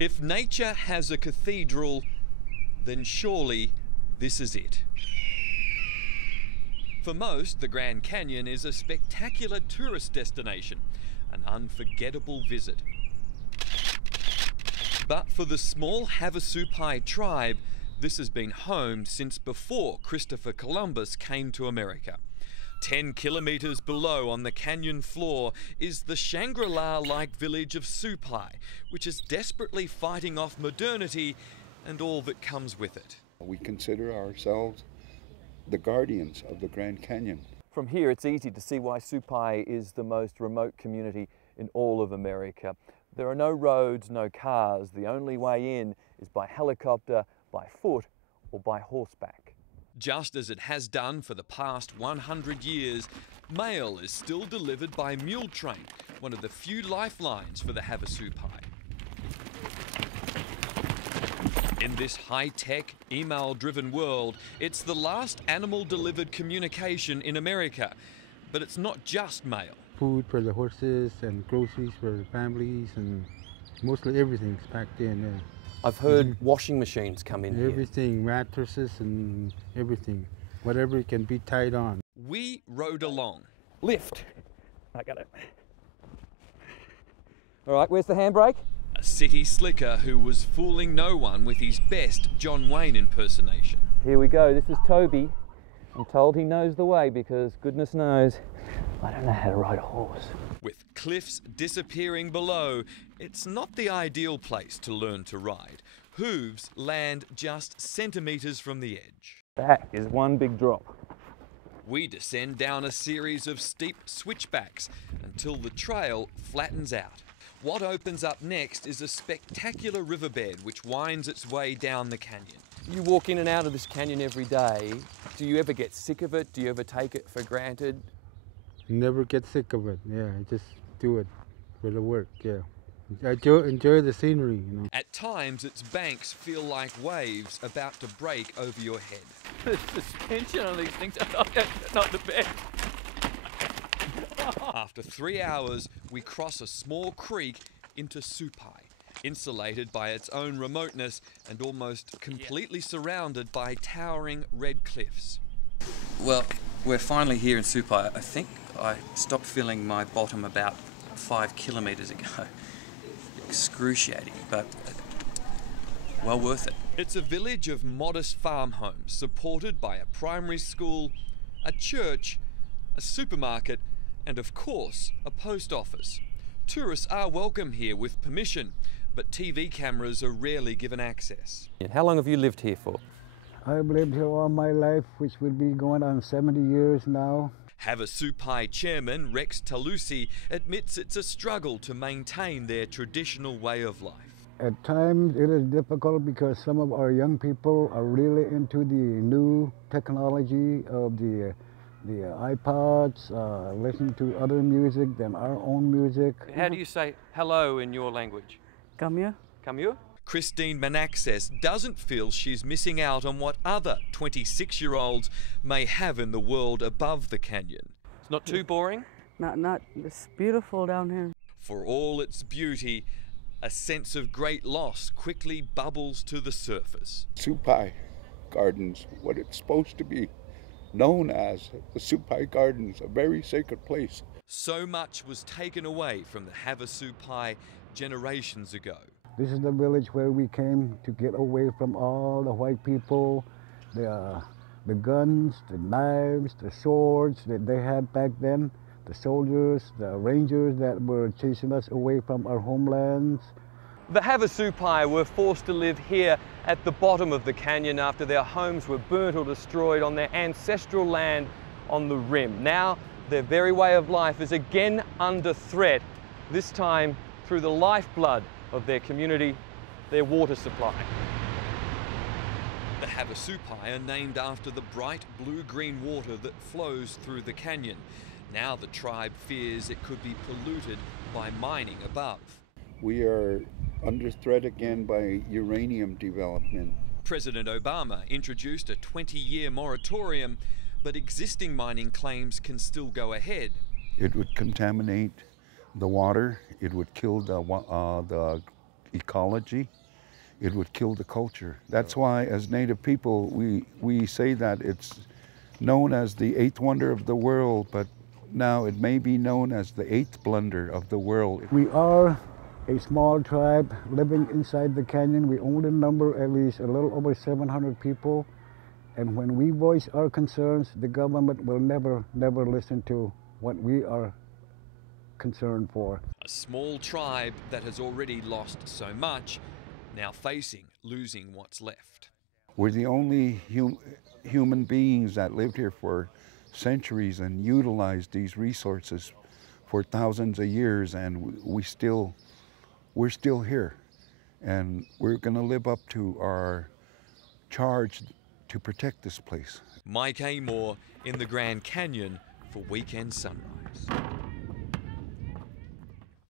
If nature has a cathedral, then surely this is it. For most, the Grand Canyon is a spectacular tourist destination, an unforgettable visit. But for the small Havasupai tribe, this has been home since before Christopher Columbus came to America. 10 kilometres below on the canyon floor is the Shangri-La-like village of Supai, which is desperately fighting off modernity and all that comes with it. We consider ourselves the guardians of the Grand Canyon. From here, it's easy to see why Supai is the most remote community in all of America. There are no roads, no cars. The only way in is by helicopter, by foot, or by horseback. Just as it has done for the past 100 years, mail is still delivered by mule train, one of the few lifelines for the Havasupai. In this high-tech, email-driven world, it's the last animal-delivered communication in America. But it's not just mail. Food for the horses and groceries for the families, and mostly everything's packed in. I've heard washing machines come in here. Everything, mattresses and everything, whatever can be tied on. We rode along. Lift. I got it. All right, where's the handbrake? A city slicker who was fooling no one with his best John Wayne impersonation. Here we go. This is Toby. I'm told he knows the way because goodness knows I don't know how to ride a horse. With cliffs disappearing below, it's not the ideal place to learn to ride. Hooves land just centimetres from the edge. That is one big drop. We descend down a series of steep switchbacks until the trail flattens out. What opens up next is a spectacular riverbed which winds its way down the canyon. You walk in and out of this canyon every day. Do you ever get sick of it? Do you ever take it for granted? Never get sick of it. Yeah, I just do it for the work. Yeah, I enjoy the scenery. You know. At times, its banks feel like waves about to break over your head. The suspension on these things are not the best. After 3 hours, we cross a small creek into Supai, insulated by its own remoteness and almost completely surrounded by towering red cliffs. Well, we're finally here in Supai. I think I stopped feeling my bottom about 5 kilometres ago. Excruciating, but well worth it. It's a village of modest farm homes supported by a primary school, a church, a supermarket, and of course, a post office. Tourists are welcome here with permission, but TV cameras are rarely given access. How long have you lived here for? I've lived here all my life, which will be going on 70 years now. Havasupai chairman Rex Talusi admits it's a struggle to maintain their traditional way of life. At times it is difficult because some of our young people are really into the new technology of the iPods, listening to other music than our own music. How do you say hello in your language? Kamya. Kamya? Christine Manaxes doesn't feel she's missing out on what other 26-year-olds may have in the world above the canyon. It's not too boring? Not. It's beautiful down here. For all its beauty, a sense of great loss quickly bubbles to the surface. Supai Gardens, what it's supposed to be known as, the Supai Gardens, a very sacred place. So much was taken away from the Havasupai generations ago. This is the village where we came to get away from all the white people, the guns, the knives, the swords that they had back then, the soldiers, the rangers that were chasing us away from our homelands. The Havasupai were forced to live here at the bottom of the canyon after their homes were burnt or destroyed on their ancestral land on the rim. Now, their very way of life is again under threat, this time through the lifeblood of their community, their water supply. The Havasupai are named after the bright blue-green water that flows through the canyon. Now the tribe fears it could be polluted by mining above. We are under threat again by uranium development. President Obama introduced a 20-year moratorium, but existing mining claims can still go ahead. It would contaminate the water. It would kill the ecology, it would kill the culture. That's why, as Native people, we say that it's known as the eighth wonder of the world, but now it may be known as the eighth blunder of the world. We are a small tribe living inside the canyon. We only number at least a little over 700 people. And when we voice our concerns, the government will never listen to what we are concerned for. A small tribe that has already lost so much, now facing losing what's left. We're the only human beings that lived here for centuries and utilized these resources for thousands of years, and we're still here, and we're going to live up to our charge to protect this place. Mike Amor in the Grand Canyon for Weekend Sunrise.